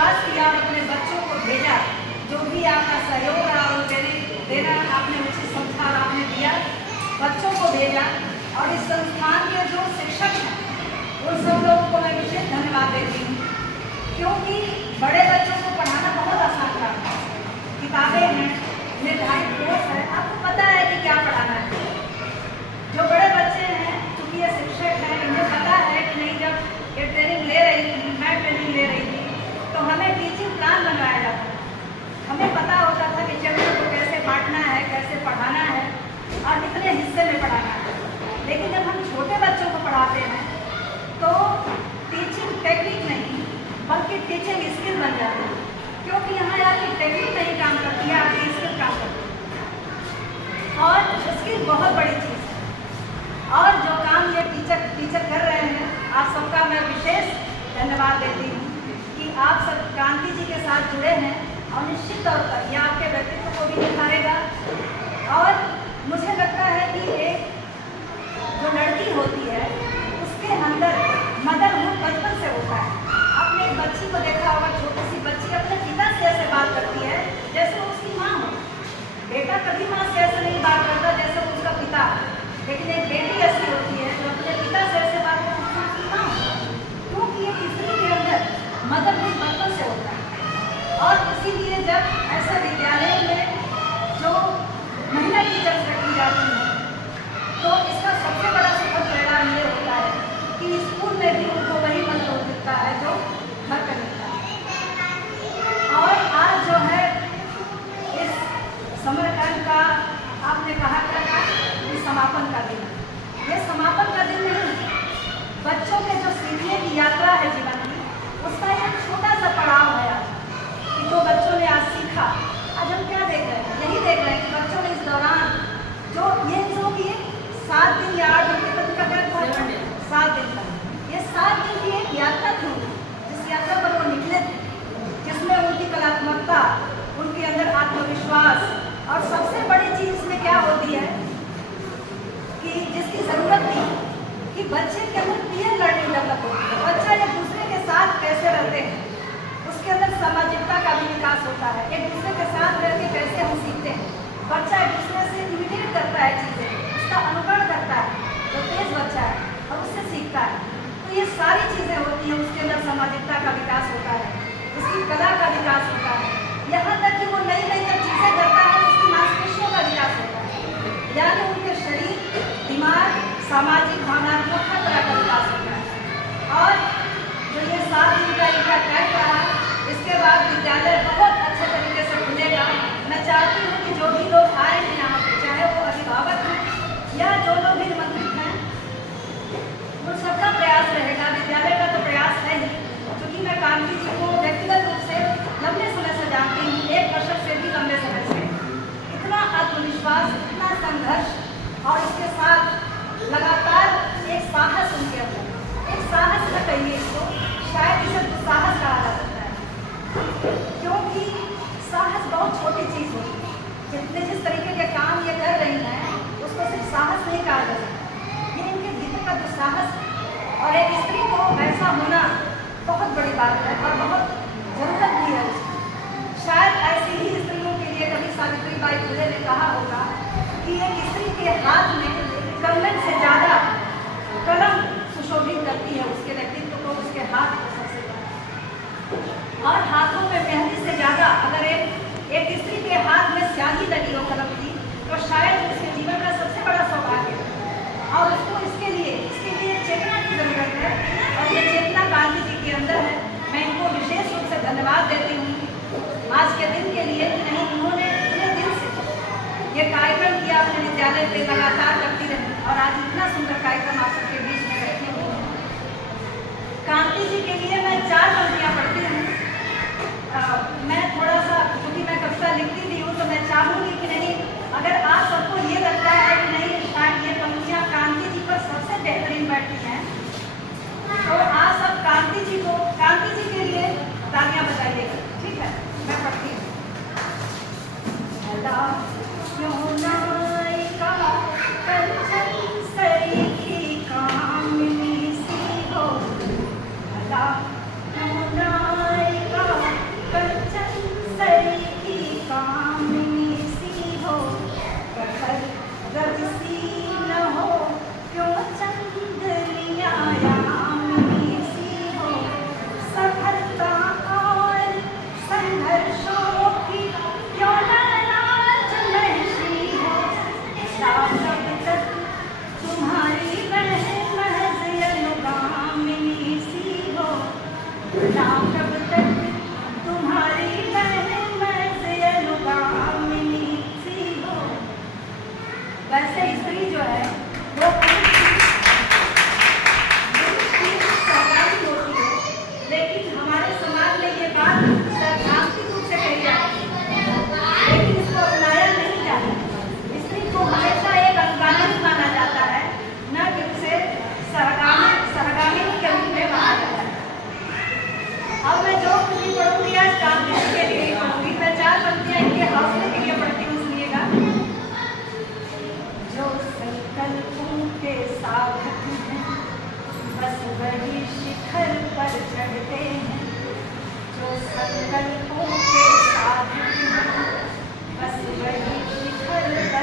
विश्वास किया और अपने बच्चों को भेजा, जो भी आपका सहयोग रहा वो देना आपने मुझे समझा और आपने दिया, बच्चों को भेजा। और इस संस्थान के जो शिक्षक हैं उन सब लोगों को मैं विशेष धन्यवाद देती हूँ, क्योंकि बड़े बच्चों को पढ़ाना बहुत आसान काम है। किताबें हैं, निर्धारित कोर्स है, आपको पता है कि क्या पढ़ाना है। जो बड़े बच्चे हैं, चूँकि ये शिक्षक हैं, इन्हें पता है कि नहीं, जब ये ट्रेनिंग ले रही थी, मैं ट्रेनिंग ले रही थी, तो हमें टीचिंग प्लान बनवाया जाता था। हमें पता होता था कि चैप्टर को कैसे बांटना है, कैसे पढ़ाना है और कितने हिस्से में पढ़ाना है। लेकिन जब हम छोटे बच्चों को पढ़ाते हैं तो टीचिंग टेक्निक नहीं बल्कि टीचिंग स्किल बन जाती है, क्योंकि यहाँ आपकी टेक्निक नहीं काम करती है, आपकी स्किल काम करती है। और स्किल बहुत बड़ी चीज़ है। और जो काम ये टीचर कर रहे हैं, आप सबका मैं विशेष धन्यवाद देती हूँ कि आप सब क्रांति जी के साथ जुड़े हैं और निश्चित तौर पर यह आपके व्यक्तित्व को भी निखारेगा। और मुझे लगता है कि एक जो लड़की होती है उसके अंदर मदरहुड बचपन से होता है। आपने एक बच्ची को देखा होगा, छोटी सी बच्ची अपने पिता से ऐसे बात करती है जैसे वो उसकी माँ हो। बेटा कभी माँ से ऐसे नहीं बात करता जैसे वो उसका पिता, लेकिन एक बेटी ऐसी होती है जो अपने पिता से ऐसे बात करती है उसकी माँ हो, क्योंकि ये किसी के अंदर मदरहुड बचपन से होता है। और इसीलिए जब ऐसे विद्यालय में जो महिला टीचर्स रखी जाती हैं तो इसका सबसे बड़ा सुखद परिणाम ये होता है कि स्कूल में भी उनको वही मंत्र मिलता है जो घर पर मिलता है। और आज जो है इस समर कैंप का आपने कहा क्या था कि समापन का दिन, ये समापन का दिन नहीं, बच्चों के जो सीखने की यात्रा है जीवन की, उसका एक छोटा सा पड़ाव है आज कि जो बच्चों ने आज सीखा। आज हम क्या देख रहे हैं, यही देख रहे हैं कि बच्चों ने इस दौरान जो ये जो कि 7 दिन या 8 दिन तक का क्या था, 7 दिन तक, ये 7 दिन की एक यात्रा थी, जिस यात्रा पर वो निकले थे, जिसमें उनकी कलात्मकता, उनके अंदर आत्मविश्वास और सबसे बड़ी चीज़ इसमें क्या होती है कि जिसकी ज़रूरत थी कि बच्चे के अंदर पीयर लर्निंग डेवलप होती है। बच्चा एक दूसरे के साथ कैसे रहते हैं, उसके अंदर सामाजिकता का भी विकास होता है। एक दूसरे के साथ रह के कैसे हम सीखते हैं, बच्चा एक दूसरे से इमिटेट करता है चीज़ें, उसका अनुकरण करता है, जो तेज बच्चा है और उससे सीखता है। तो ये सारी चीज़ें होती हैं, उसके अंदर सामाजिकता का विकास होता है, उसकी कला का विकास होता है, यहाँ तक कि वो नई नई जब चीज़ें करता है तो उसकी मांसपेशियों का विकास होता है, यानी उनके शरीर, दिमाग, सामाजिक, भावनात्मक हर तरह का विकास होता है। और जो ये 7 दिन का इनका कैंप रहा, इसके बाद विद्यालय बहुत अच्छे तरीके से खुलेगा। मैं चाहती हूँ कि जो भी लोग आए हैं यहाँ पे, चाहे वो अभिभावक हैं या जो लोग भी निमंत्रित हैं, उन सबका प्रयास रहेगा। विद्यालय का तो प्रयास है ही, क्योंकि मैं क्रांति जी को व्यक्तिगत रूप से लंबे समय से जानती हूँ, 1 दशक से भी लंबे समय से। इतना आत्मविश्वास, इतना संघर्ष और इसके साथ लगातार एक साहस उनके अंदर, एक साहस न कहिए इसको, शायद इसे दुस्साहस कहा जा सकता है, क्योंकि साहस बहुत छोटी चीज़ होती है। जिस तरीके के काम ये कर रही हैं उसको सिर्फ साहस नहीं कहा जा सकता, ये इनके भीतर का दुस्साहस है। और एक स्त्री को ऐसा होना बहुत बड़ी बात है और बहुत ज़रूरत भी है उसकी। शायद ऐसी ही स्त्रियों के लिए कभी सावित्रीबाई फुले ने कहा होगा कि एक स्त्री के हाथ में कलम से ज़्यादा कलम सुशोभित करती है उसके व्यक्तित्व को, उसके हाथ को सबसे ज़्यादा। और हाथों में मेहंदी से ज़्यादा अगर एक स्त्री के हाथ में स्याही लगी हो कलम की, तो शायद उसके जीवन का सबसे बड़ा सौभाग्य है। और उसको इसके लिए चेतना की ज़रूरत है, और ये चेतना गांधी जी के अंदर है। मैं इनको विशेष रूप से धन्यवाद देती हूँ आज के दिन के लिए। नहीं, उन्होंने इतने दिन से ये कार्यक्रम किया, अपने विद्यालय पे लगातार करती रही और आज इतना सुंदर कार्यक्रम आप सबके बीच में रखे हुए हैं। क्रांति जी के लिए मैं 4 पंक्तियाँ पढ़ती हूँ। मैं थोड़ा सा, क्योंकि मैं कविता लिखती भी हूँ, तो मैं चाहूँगी कि नहीं, अगर आप सबको ये लगता है कि नहीं शायद ये पंक्तियाँ क्रांति जी पर सबसे बेहतरीन बैठती हैं, तो आप सब क्रांति जी के लिए तालियां बजाइएगा, ठीक है? मैं पढ़ती हूँ। क्यों नायिका कंचन सरीखी का वही शिखर पर चढ़ते हैं जो संकल्पों के साधक हैं, बस वही शिखर पर